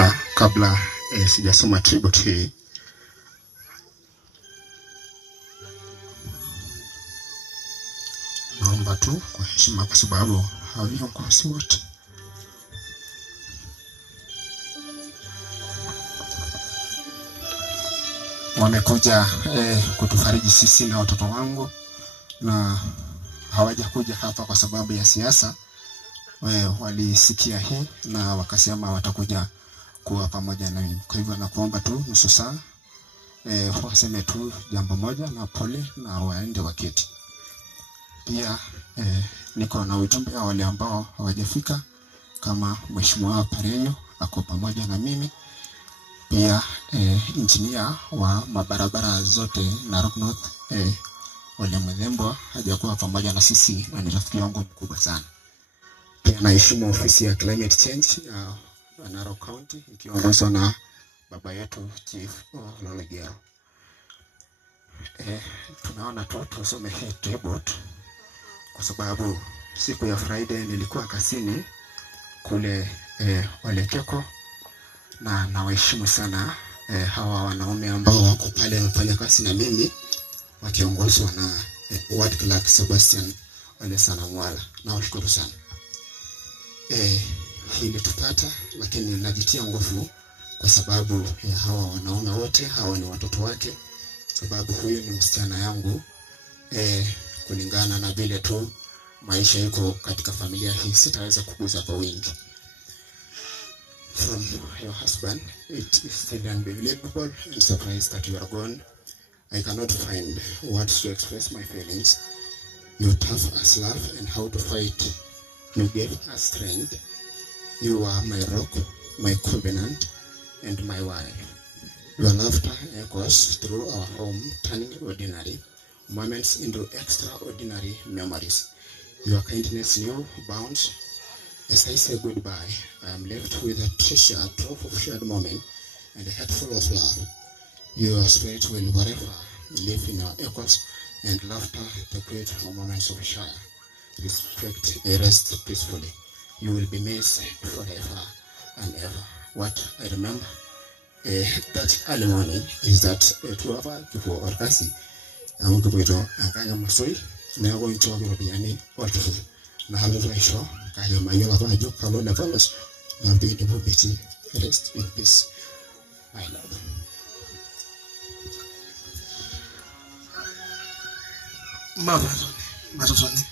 naomba kabla sijasoma tribute hii, naomba tu kwa heshima, kwa sababu viongozi wote wamekuja kutufariji sisi na watoto wangu, na hawajakuja hapa kwa sababu ya siasa. Walisikia hii na wakasema watakuja kuwa pamoja na mimi. Kwa hivyo nakuomba tu nusu saa waseme tu jambo moja na pole na waende waketi. Pia niko na ujumbe wa wale ambao hawajafika, kama Mheshimiwa Parenyo ako pamoja na mimi. Pia engineer wa mabarabara zote Narok North wale Mthembo hajakuwa pamoja na sisi, na ni rafiki yangu mkubwa sana. Pia naheshimu ofisi ya climate change ya Narok County ikiongozwa na baba yetu Chief Lolegero. Tunaona tu tusome hii tribute kwa sababu siku ya Friday nilikuwa kasini kule Walekeko, na nawaheshimu sana hawa wanaume ambao wako pale wanafanya kazi na mimi, wakiongozwa na Ward Clerk Sebastian Ole Sanamwala. Nawashukuru sana. Hili tupata, lakini najitia nguvu kwa sababu ya hawa wanaume wote. Hawa ni watoto wake, sababu huyu ni msichana yangu. Kulingana na vile tu maisha yuko katika familia hii, sitaweza kuguza kwa wingi. From your husband, it is still unbelievable and surprised that you are gone. I cannot find words to express my feelings. You taught us love and how to fight. You gave us strength. You are my rock, my covenant, and my wife. Your laughter echoes through our home, turning ordinary moments into extraordinary memories. Your kindness knew bounds. As I say goodbye, I am left with a treasure trove of shared moment and a heart full of love. Your spirit will forever live in our echoes and laughter, the great moments of share. Respect, rest peacefully. You will be missed forever and ever. What I remember that early morning is that 2 hours before Orkasi, I went to Beto and Kaya Masoi, now going to European or to na haluwa isho kaya mayola kwa jo kalo na valos na bidi bubiti. Rest in peace, my love. Mama, matotoni.